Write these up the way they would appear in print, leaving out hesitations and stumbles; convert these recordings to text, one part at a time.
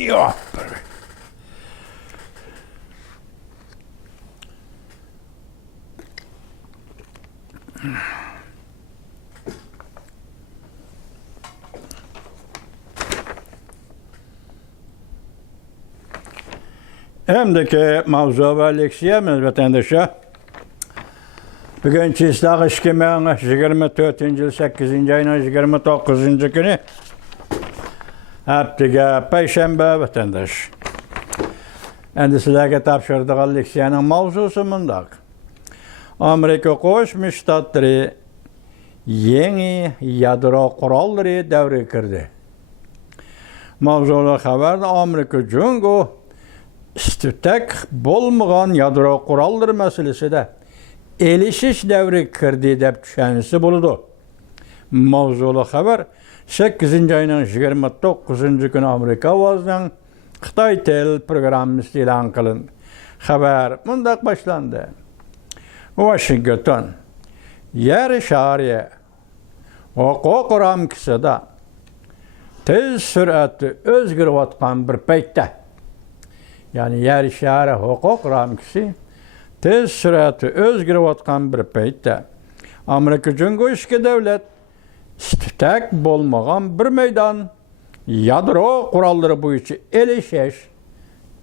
Yok. Hemdeki mavzu ve leksiyemiz vatandaşa. Bugün Çislak 2024 yıl 8. ayının 29. günü haftaga Perşembe vatandaş. Endi sizlarga topshiradigan leksiyaning mavzusi mundaq. Amerika Qo'shma Shtatlari yangi yadro qurollari davriga kirdi. Mavzuli xabarda Amerika Jungo istitak bo'lmagan yadro qurollari masalasida elishish davriga kirdi deb tushunsa bo'ladi. Mavzuli xabar 8 ayning 29 kuni Amerika ovozining Xitoy tel programmasi e'lon qilindi. Xabar mundaq boshlandi. Washington yer shari huquq ramkasida tez sur'atda o'zgarayotgan bir paytda, ya'ni yer shari huquq ramkasi tez sur'atda o'zgarayotgan bir paytda Amerika Jungo ishki davlat istitak bo'lmagan bir maydon yadro qurollari bo'yicha elishish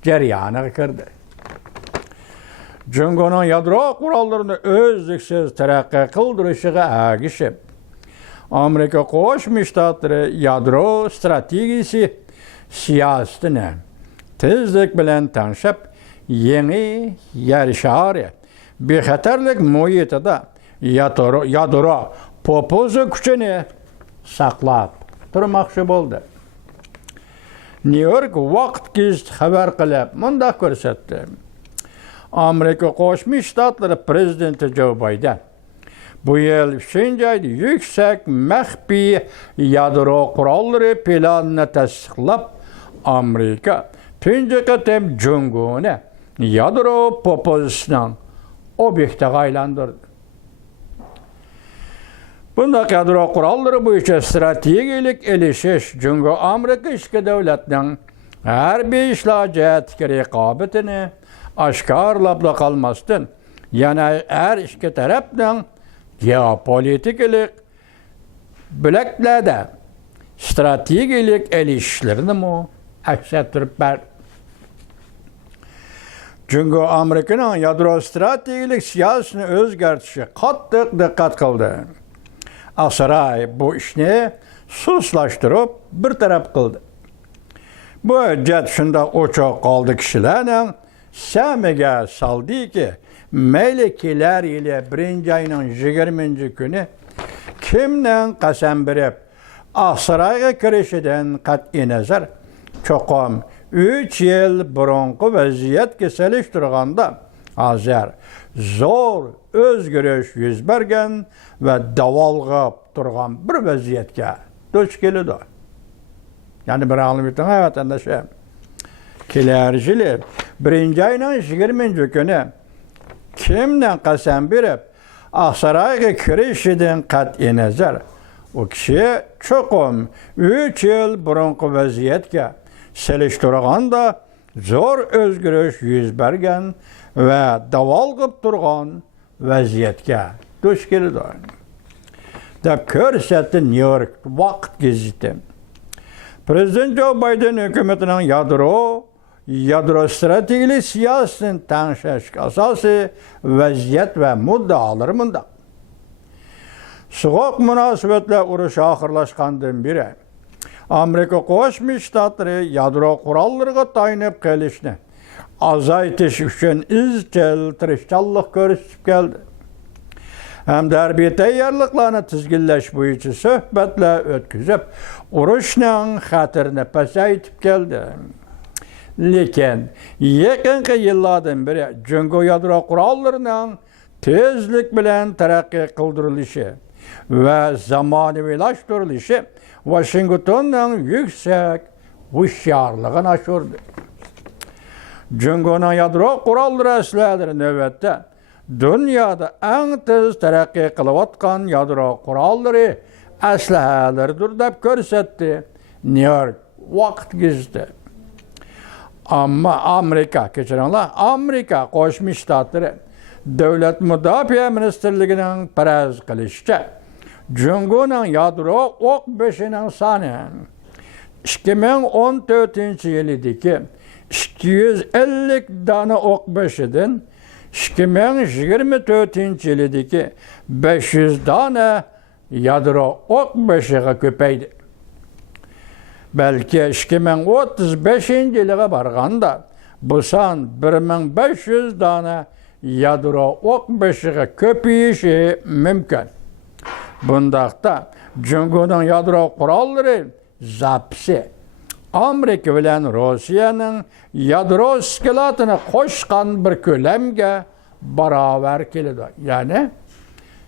jarayoniga kirdi. Jungoning yadro qurollarini o'zliksiz taraqqiy qildirishiga ergishib, Amerika Qo'shma Shtatlari yadro strategiyasi siyosatini tezlik bilan tanishib, yangi yer shari bexatarlik muhitida yadro popozi kuchini saqlab turmoqchi bo'ldi. New York vaqt gazeti xabar qilib mundaq ko'rsatdi. Amerika Qo'shma Shtatlari prezidenti Joe Biden bu yil 3-oyda yuksak maxfiy yadro qurollari planini tasdiqlab, Amerika tunji qatam Jungoni yadro popozisining obyektiga aylantirdi. Bundaq yadro qurollari bo'yicha strategik elishish Jungo Amerika ishki davlatining harbiy ishlar jihatdagi raqobatini oshkorlab qolmasdan, yana har ikki tarafning geopolitik bilaklarda strategik elishishlarini aks ettirib berdi. Jungo Amerikaning yadro strategik siyosatini o'zgartirishi qattiq diqqat qildi. Asray bu ishni sustlashtirib bir taraf qildi. Bu hujjat shunda o'choq qoldi kishilarning samiga soldiki, mayli kelar yili 1-oyning 20 kuni kimning qasam berib Asrayga kirishidan qat'iy nazar cho'qim 3 yil burungi vaziyatga solishtirganda hozir zo'r o'zgarish yuz bergan va davolg'ab turgan bir vaziyatga duch keladi. Ya'ni bir anglab vatandoshlar, kelar yili 1-oyning 20 kuni kimdan qasam berib Asrayga kirishidan qat'iy nazar u kishi cho'qim 3 yil burungi vaziyatga solishtirganda zo'r o'zgarish yuz bergan va davolg'ab turgan vaziyatga duch keladi deb ko'rsatdi New York vaqt gazeti. Prezident Joe Biden hukumatining yadro strategik siyosatini tanishga asosiy vaziyat va muddaolari mundaq. So'g'oq munosabatlar urushi oxirlashgandan beri Amerika Qo'shma Shtatlari yadro qurollariga tayanib qolishni azaytish uchun izchil tirishchanlik ko'rsatib keldi. Hamda harbiy tayyorliklarni tizginlash bo'yicha suhbatlar o'tkazib, urushning xatarini pasaytib keldi. Lekin yaqinqi yillardan beri Jungo yadro qurollarining tezlik bilan taraqqiy qildirilishi va zamonaviylashtirilishi Washingtonning yuksak hushyorligini oshirdi. Jungoning yadro qurollari aslari navbatda dunyoda eng tez taraqqiy qilayotgan yadro qurollari aslahalaridir deb ko'rsatdi New York vaqt gazeti. Ama Amerika Qo'shma Shtatlari Davlat Mudofaa Ministerligining faraz qilishicha, Jungoning yadro o'q beshining soni 2014-yildagi 250 dona o'q beshidan 2024-yildagi 500 dona yadro o'q beshiga ko'paydi. Belki 2035-yilga barganda bu son 1500 dona yadro o'q beshiga ko'payishi mumkin. Bundaqda Jungoning yadro qurollari zapsi Amerika bilan Rossiyaning yadro skilotini qo'shgan bir ko'lamga barobar keladi. Ya'ni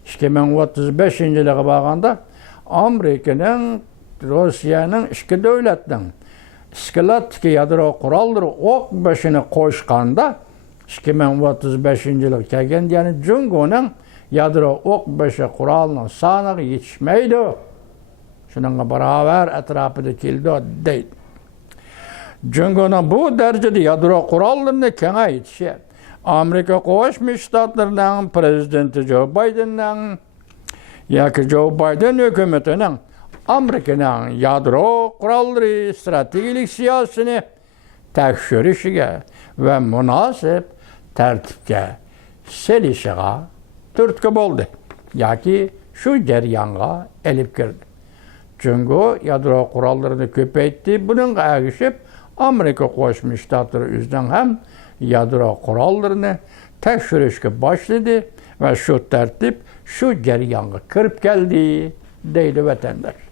2035-yilga borganda Amerikaning Rossiyaning ikki davlatning skilotdagi yadro qurollari o'q beshini qo'shganda 2035-yilga kelganda, ya'ni Jungoning yadro o'q beshi qurolining soniga yetishmaydi. Shuningga barobar atrofida keldi deydi. Jungoning bu darajada yadro qurollarini kengaytirishi Amerika Qo'shma Shtatlarining prezidenti Joe Bidenning yoki Joe Biden hukumatining Amerikaning yadro qurollari strategik siyosatini tekshirishiga va munosib tartibga selishiga turtki bo'ldi yoki shu jarayonga elib kirdi. Jungo yadro qurollarini ko'paytdi. Buningga ergishib Amerika Qo'shma Shtatlari o'zidan ham yadro qurollarini tekshirishga boshladi va shu tartib shu jarayonga kirib keldi deydi vatandosh.